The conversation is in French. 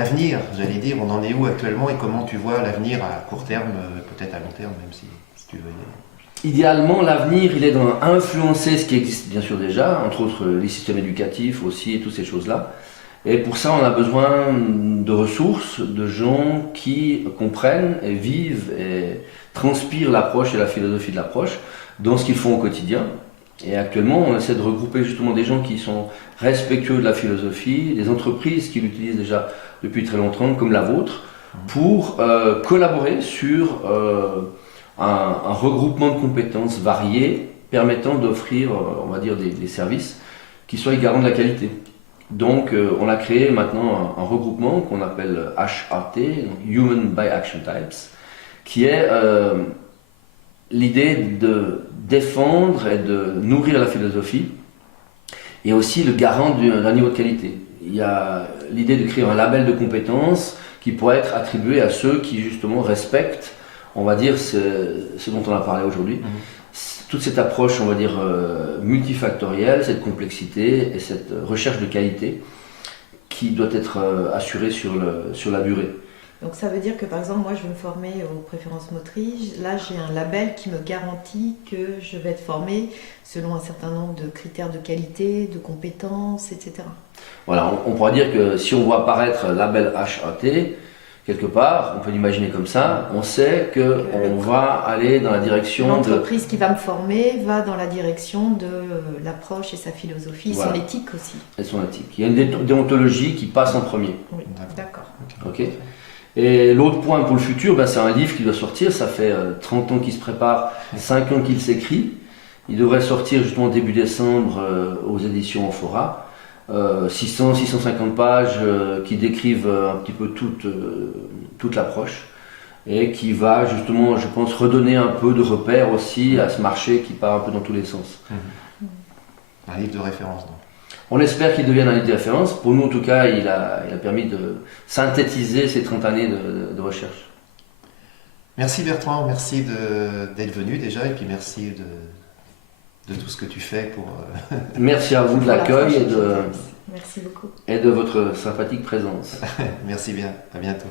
l'avenir, j'allais dire, on en est où actuellement et comment tu vois l'avenir à court terme, peut-être à long terme, même si tu veux y aller. Idéalement, l'avenir, il est dans influencer ce qui existe bien sûr déjà, entre autres les systèmes éducatifs aussi et toutes ces choses-là. Et pour ça, on a besoin de ressources, de gens qui comprennent et vivent et transpirent l'approche et la philosophie de l'approche dans ce qu'ils font au quotidien. Et actuellement, on essaie de regrouper justement des gens qui sont respectueux de la philosophie, des entreprises qui l'utilisent déjà depuis très longtemps, comme la vôtre, pour collaborer sur un regroupement de compétences variées permettant d'offrir, on va dire, des services qui soient garants de la qualité. Donc, on a créé maintenant un regroupement qu'on appelle HAT, donc Human by Action Types, qui est l'idée de défendre et de nourrir la philosophie et aussi le garant d'un niveau de qualité. Il y a l'idée de créer un label de compétences qui pourrait être attribué à ceux qui justement respectent, on va dire, ce dont on a parlé aujourd'hui. Toute cette approche, on va dire, multifactorielle, cette complexité et cette recherche de qualité qui doit être assurée sur la durée. Donc ça veut dire que par exemple, moi je veux me former aux préférences motrices, là j'ai un label qui me garantit que je vais être formé selon un certain nombre de critères de qualité, de compétences, etc. Voilà, on pourra dire que si on voit apparaître label HAT, quelque part, on peut l'imaginer comme ça, on sait qu'on va aller dans la direction l'entreprise qui va me former va dans la direction de l'approche et sa philosophie, voilà. Son éthique aussi. Et son éthique. Il y a une déontologie qui passe en premier. Oui, d'accord. Ok. Et l'autre point pour le futur, c'est un livre qui doit sortir, ça fait 30 ans qu'il se prépare, 5 ans qu'il s'écrit. Il devrait sortir justement début décembre aux éditions Amphora. 600-650 pages qui décrivent un petit peu toute l'approche et qui va justement, je pense, redonner un peu de repères aussi à ce marché qui part un peu dans tous les sens. Un livre de référence donc. On espère qu'il devienne un livre de référence. Pour nous en tout cas, il a permis de synthétiser ces 30 années de recherche. Merci Bertrand, merci d'être venu déjà et puis merci de tout ce que tu fais pour... Merci à vous de l'accueil Merci beaucoup. Et de votre sympathique présence. Merci bien, à bientôt.